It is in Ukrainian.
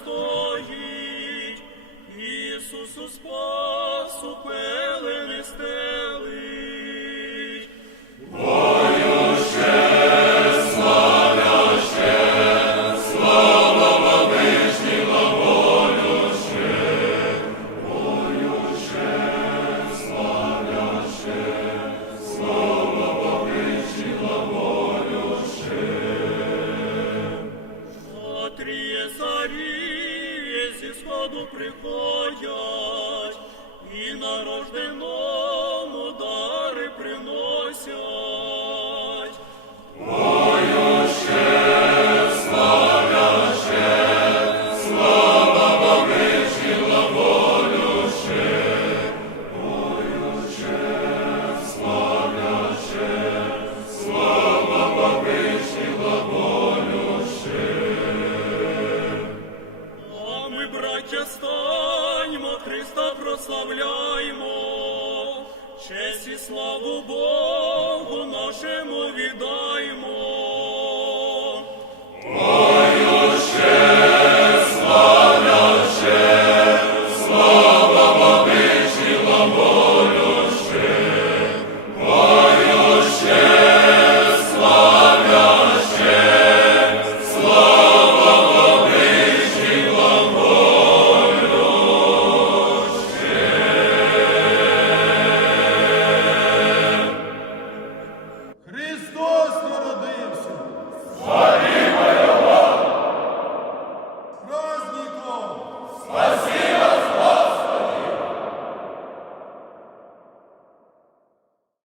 яслами Прославляймо, і славу Богу нашому віддаймо.